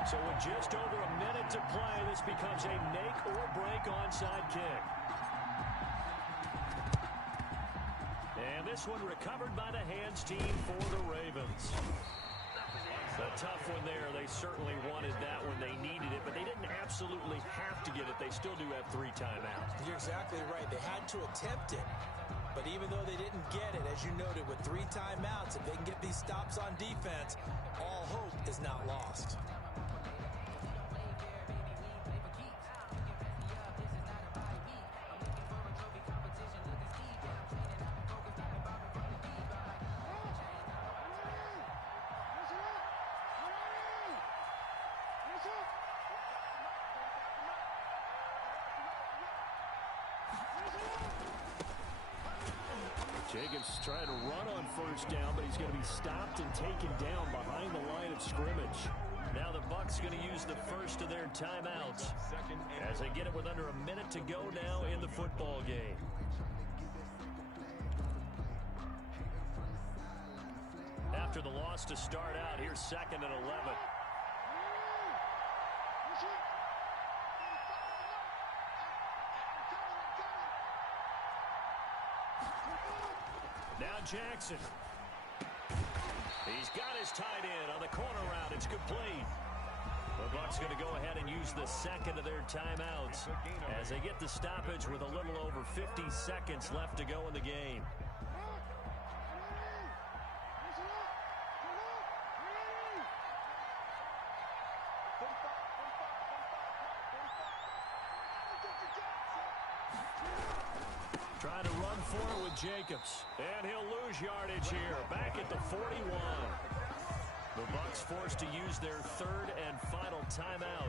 So with just over a minute to play, this becomes a make-or-break onside kick. And this one recovered by the hands team for the Ravens. A tough one there. They certainly wanted that when they needed it, but they didn't absolutely have to get it. They still do have 3 timeouts. You're exactly right. They had to attempt it. But even though they didn't get it, as you noted, with 3 timeouts, if they can get these stops on defense, all hope is not lost. Jacobs trying to run on 1st down, but he's going to be stopped and taken down behind the line of scrimmage. Now the Bucs going to use the first of their timeouts as they get it with under a minute to go now in the football game. After the loss to start out, here's 2nd and 11. Now Jackson. He's got his tight end on the corner route. It's complete. The Bucs going to go ahead and use the 2nd of their timeouts as they get the stoppage with a little over 50 seconds left to go in the game. Trying to run forward with Jacobs. And he'll lose yardage here. Back at the 41. The Bucs forced to use their 3rd and final timeout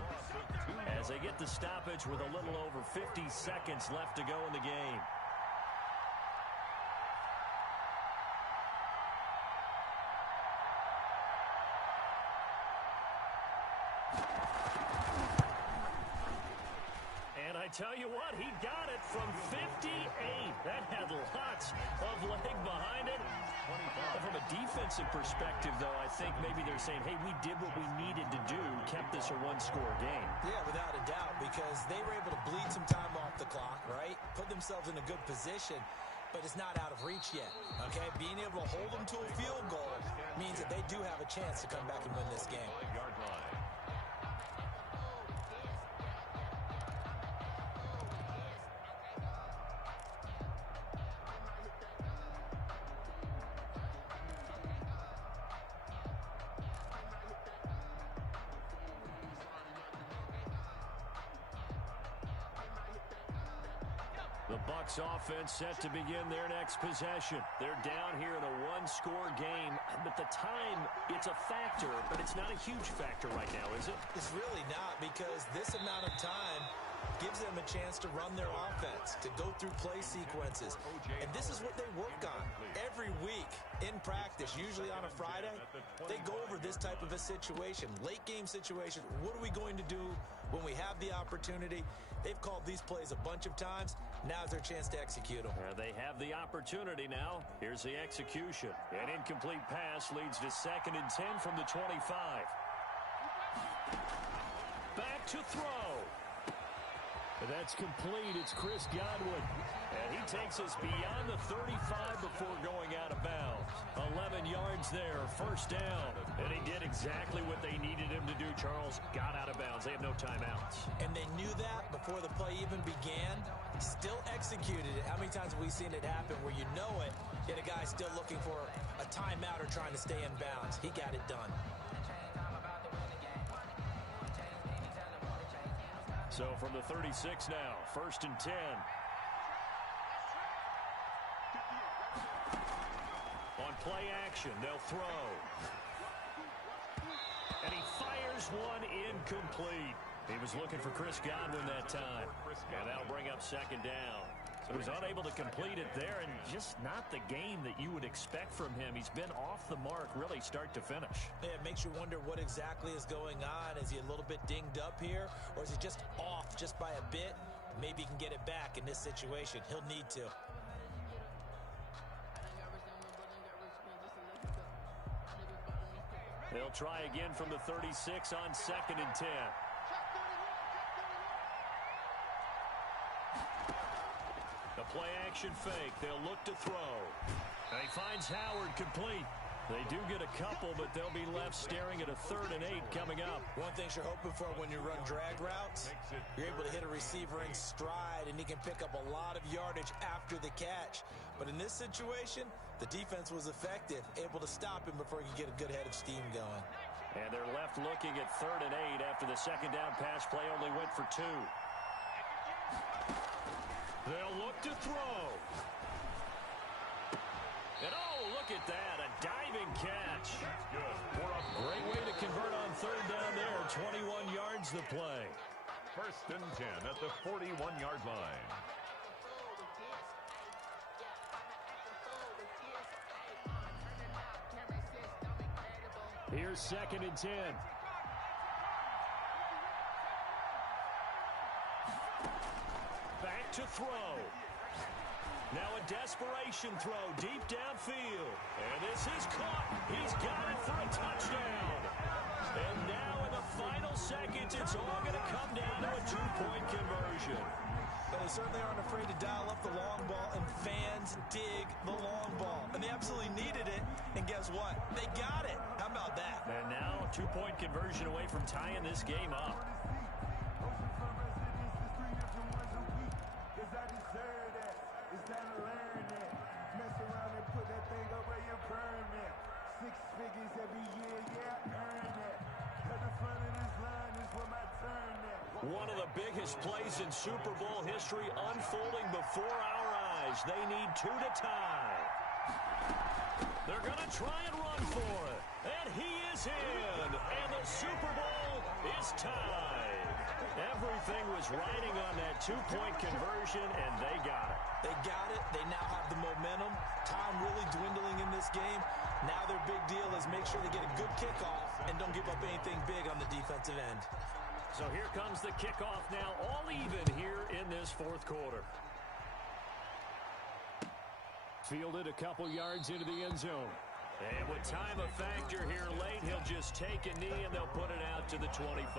as they get the stoppage with a little over 50 seconds left to go in the game. And I tell you what, he got it from 58. That had lots of leg behind it. From a defensive perspective, though, I think maybe they're saying, hey, we did what we needed to do, kept this a 1-score game. Yeah, without a doubt, because they were able to bleed some time off the clock, right? Put themselves in a good position, but it's not out of reach yet, okay? Being able to hold them to a field goal means that they do have a chance to come back and win this game. 5-yard line. The Bucs offense set to begin their next possession. They're down here in a one-score game, but the time, it's a factor, but it's not a huge factor right now, is it? It's really not, because this amount of time gives them a chance to run their offense, to go through play sequences. And this is what they work on every week in practice, usually on a Friday. They go over this type of a situation, late game situation. What are we going to do when we have the opportunity? They've called these plays a bunch of times. Now's their chance to execute them. They have the opportunity now. Here's the execution. An incomplete pass leads to 2nd and 10 from the 25. Back to throw. That's complete. It's Chris Godwin. And he takes us beyond the 35 before going out of bounds. 11 yards there, first down. And he did exactly what they needed him to do, Charles. Got out of bounds. They have no timeouts. And they knew that before the play even began. Still executed it. How many times have we seen it happen where you know it, yet a guy's still looking for a timeout or trying to stay in bounds? He got it done. So from the 36 now, 1st and 10. On play action, they'll throw. And he fires one incomplete. He was looking for Chris Godwin that time. And that'll bring up 2nd down. So he was unable to complete it there, and just not the game that you would expect from him. He's been off the mark really start to finish. Yeah, it makes you wonder what exactly is going on. Is he a little bit dinged up here, or is he just off just by a bit? Maybe he can get it back in this situation. He'll need to. They'll try again from the 36 on 2nd and 10. The play-action fake. They'll look to throw. And he finds Howard complete. They do get a couple, but they'll be left staring at a 3rd and 8 coming up. One thing you're hoping for when you run drag routes, you're able to hit a receiver in stride, and he can pick up a lot of yardage after the catch. But in this situation, the defense was effective, able to stop him before he could get a good head of steam going. And they're left looking at 3rd and 8 after the 2nd down pass play only went for 2. They'll look to throw. And oh, look at that, a diving catch. That's good. Great way to convert on 3rd down there. 21 yards the play. 1st and 10 at the 41-yard line. Here's 2nd and 10. Back to throw. Now a desperation throw deep downfield. And this is caught. He's got it for a touchdown. And now in the final seconds, it's all going to come down to a 2-point conversion. But they certainly aren't afraid to dial up the long ball, and fans dig the long ball. And they absolutely needed it, and guess what? They got it. How about that? And now a 2-point conversion away from tying this game up. One of the biggest plays in Super Bowl history unfolding before our eyes. They need 2 to tie. They're going to try and run for it. And he is in. And the Super Bowl is tied. Everything was riding on that 2-point conversion, and they got it. They got it. They now have the momentum. Time really dwindling in this game. Now their big deal is make sure they get a good kickoff and don't give up anything big on the defensive end. So here comes the kickoff now, all even here in this 4th quarter. Fielded a couple yards into the end zone. And with time a factor here late, he'll just take a knee and they'll put it out to the 25.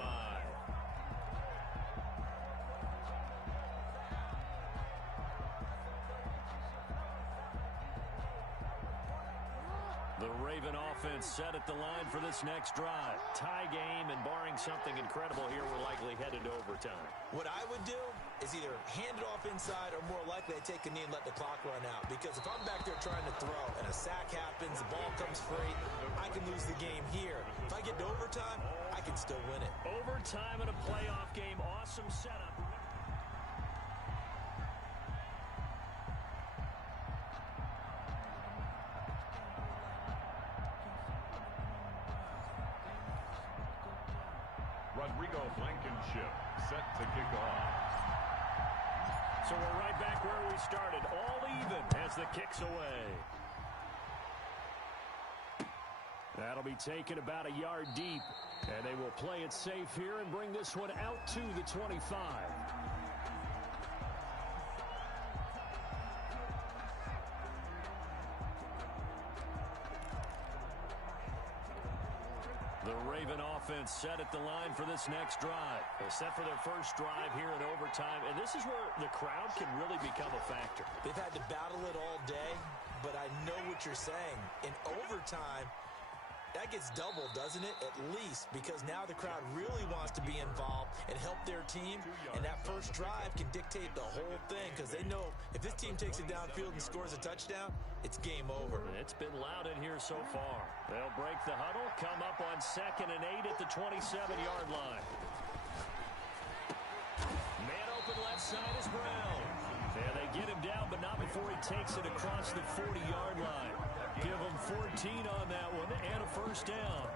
The Raven offense set at the line for this next drive. Tie game, and barring something incredible here, we're likely headed to overtime. What I would do is either hand it off inside or more likely I take a knee and let the clock run out. Because if I'm back there trying to throw and a sack happens, the ball comes free, I can lose the game here. If I get to overtime, I can still win it. Overtime in a playoff game. Awesome setup. Rodrigo Blankenship set to kick off. So we're right back where we started, all even as the kick's away. That'll be taken about a yard deep, and they will play it safe here and bring this one out to the 25. The Raven offense set at the line for this next drive. They're set for their first drive here in overtime, and this is where the crowd can really become a factor. They've had to battle it all day, but I know what you're saying. In overtime, that gets doubled, doesn't it? At least, because now the crowd really wants to be involved and help their team, and that first drive can dictate the whole thing because they know if this team takes it downfield and scores a touchdown, it's game over. It's been loud in here so far. They'll break the huddle, come up on 2nd and 8 at the 27-yard line. Man open left side is Brown. Yeah, they get him down, but not before he takes it across the 40-yard line. Give him 14 on that one and a first down.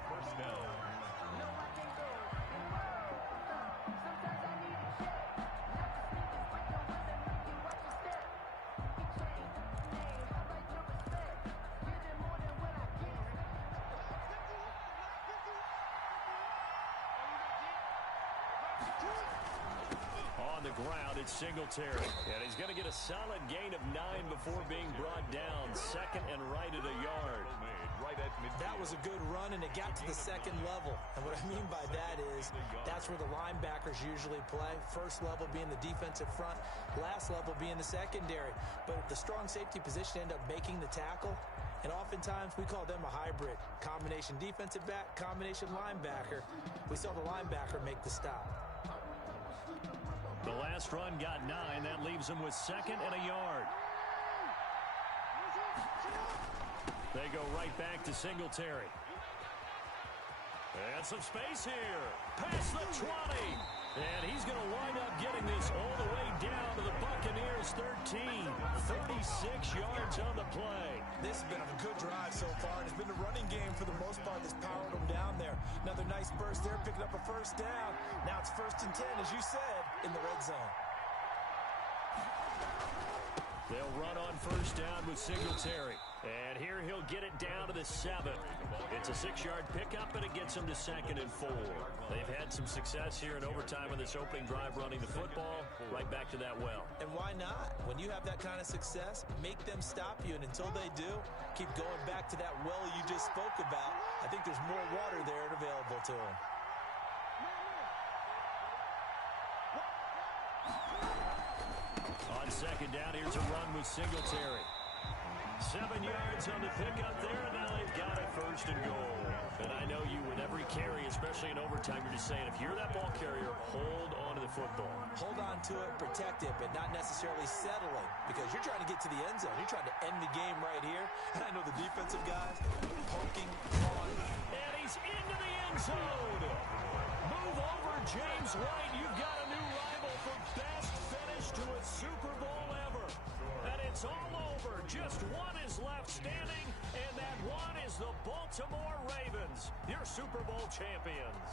On the ground, it's Singletary. And he's going to get a solid gain of 9 before being brought down. 2nd and right at a yard. That was a good run, and it got to the 2nd level. And what I mean by that is that's where the linebackers usually play. First level being the defensive front, last level being the secondary. But the strong safety position end up making the tackle. And oftentimes we call them a hybrid. Combination defensive back, combination linebacker. We saw the linebacker make the stop. The last run got 9. That leaves them with 2nd and a yard. They go right back to Singletary. And some space here. Past the 20. And he's going to wind up getting this all the way down to the Buccaneers 13. 36 yards on the play. This has been a good drive so far, and it's been the running game for the most part that's powered them down there. Another nice burst there, picking up a first down. Now it's 1st and 10, as you said, in the red zone. They'll run on first down with Singletary. And here he'll get it down to the 7. It's a 6-yard pickup, and it gets him to 2nd and 4. They've had some success here in overtime in this opening drive running the football. Right back to that well. And why not? When you have that kind of success, make them stop you. And until they do, keep going back to that well you just spoke about. I think there's more water there and available to them. On 2nd down, here's a run with Singletary. 7 yards on the pickup there, and now they've got it 1st and goal. And I know you with every carry, especially in overtime, you're just saying, if you're that ball carrier, hold on to the football. Hold on to it, protect it, but not necessarily settling, because you're trying to get to the end zone. You're trying to end the game right here. And I know the defensive guys poking, clawing. And he's into the end zone. Move over, James White. You've got a new rival for best finish to a Super Bowl ever. And it's all over. Just one is left standing, and that one is the Baltimore Ravens, your Super Bowl champions.